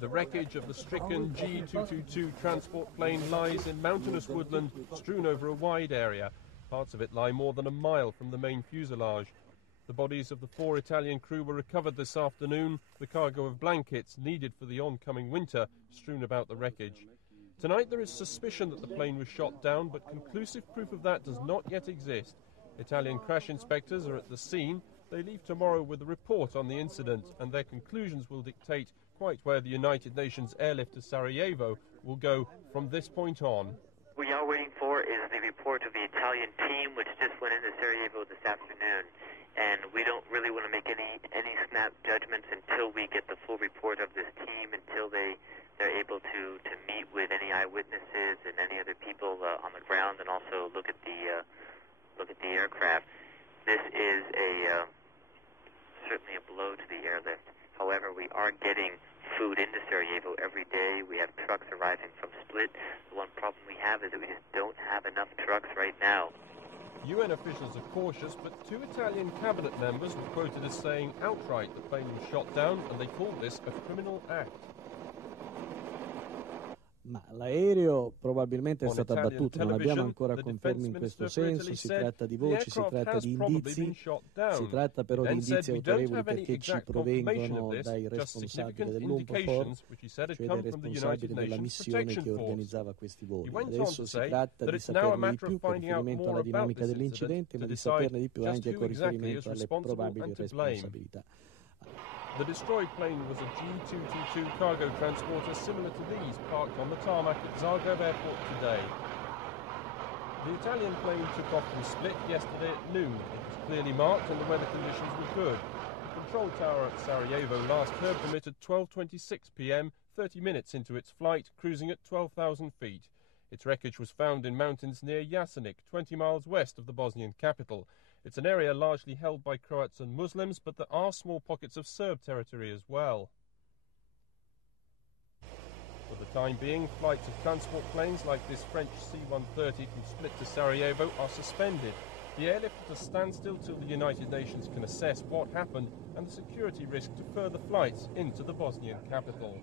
The wreckage of the stricken G222 transport plane lies in mountainous woodland strewn over a wide area. Parts of it lie more than a mile from the main fuselage. The bodies of the 4 Italian crew were recovered this afternoon, the cargo of blankets needed for the oncoming winter strewn about the wreckage. Tonight there is suspicion that the plane was shot down, but conclusive proof of that does not yet exist. Italian crash inspectors are at the scene. They leave tomorrow with a report on the incident, and their conclusions will dictate quite where the United Nations airlift to Sarajevo will go from this point on. What we are waiting for is the report of the Italian team, which just went into Sarajevo this afternoon. And we don't really want to make any snap judgments until we get the full report of this team, until they're able to meet with any eyewitnesses and any other people on the ground, and also look at the aircraft. This is certainly a blow to the airlift. However, we are getting food into Sarajevo every day. We have trucks arriving from Split. The one problem we have is that we just don't have enough trucks right now. UN officials are cautious, but 2 Italian cabinet members were quoted as saying outright the plane was shot down, and they called this a criminal act. Ma l'aereo probabilmente è stato abbattuto, non abbiamo ancora conferme in questo senso, si tratta di voci, si tratta di indizi, si tratta però di indizi autorevoli perché ci provengono dai responsabili dell'Unbofor, cioè dai responsabili della missione che organizzava questi voli. Adesso si tratta di saperne di più con riferimento alla dinamica dell'incidente, ma di saperne di più anche con riferimento alle probabili responsabilità. The destroyed plane was a G222 cargo transporter similar to these parked on the tarmac at Zagreb airport today. The Italian plane took off from Split yesterday at noon. It was clearly marked and the weather conditions were good. The control tower at Sarajevo last heard from it at 12:26 p.m, 30 minutes into its flight, cruising at 12,000 feet. Its wreckage was found in mountains near Jasenik, 20 miles west of the Bosnian capital. It's an area largely held by Croats and Muslims, but there are small pockets of Serb territory as well. For the time being, flights of transport planes like this French C-130 from Split to Sarajevo are suspended. The airlift at a standstill till the United Nations can assess what happened and the security risk to further flights into the Bosnian capital.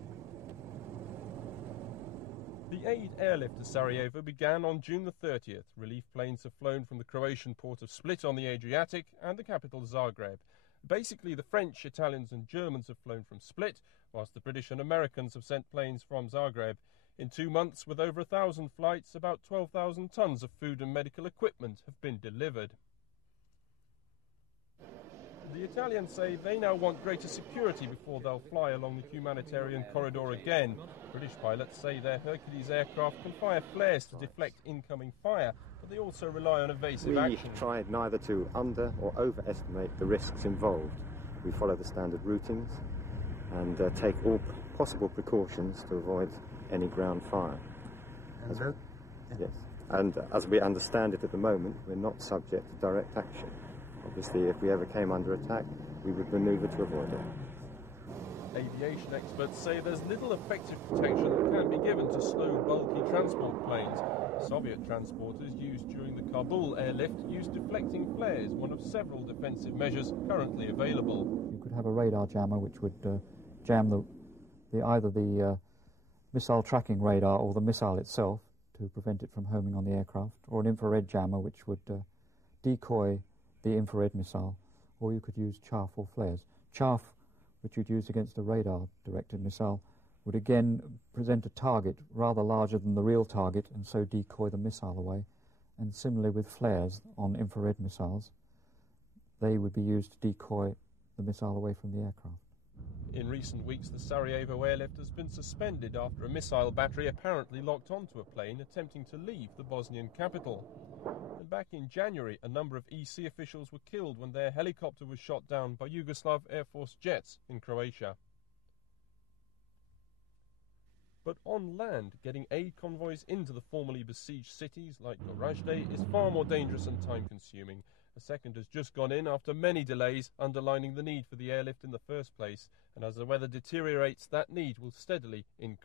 The aid airlift to Sarajevo began on June the 30th. Relief planes have flown from the Croatian port of Split on the Adriatic and the capital Zagreb. Basically, the French, Italians and Germans have flown from Split, whilst the British and Americans have sent planes from Zagreb. In 2 months, with over 1,000 flights, about 12,000 tons of food and medical equipment have been delivered. The Italians say they now want greater security before they'll fly along the humanitarian corridor again. British pilots say their Hercules aircraft can fire flares to deflect incoming fire, but they also rely on evasive action. We tried neither to under or overestimate the risks involved. We follow the standard routings and take all possible precautions to avoid any ground fire. Yes, and as we understand it at the moment, we're not subject to direct action. Obviously, if we ever came under attack, we would maneuver to avoid it. Aviation experts say there's little effective protection that can be given to slow, bulky transport planes. Soviet transporters used during the Kabul airlift used deflecting flares, one of several defensive measures currently available. You could have a radar jammer which would jam either the missile tracking radar or the missile itself to prevent it from homing on the aircraft, or an infrared jammer which would decoy the infrared missile, or you could use chaff or flares. Chaff, which you'd use against a radar-directed missile, would again present a target rather larger than the real target and so decoy the missile away. And similarly with flares on infrared missiles, they would be used to decoy the missile away from the aircraft. In recent weeks, the Sarajevo airlift has been suspended after a missile battery apparently locked onto a plane attempting to leave the Bosnian capital. And back in January, a number of EC officials were killed when their helicopter was shot down by Yugoslav Air Force jets in Croatia. But on land, getting aid convoys into the formerly besieged cities like Gorazde is far more dangerous and time-consuming. A second has just gone in after many delays, underlining the need for the airlift in the first place. And as the weather deteriorates, that need will steadily increase.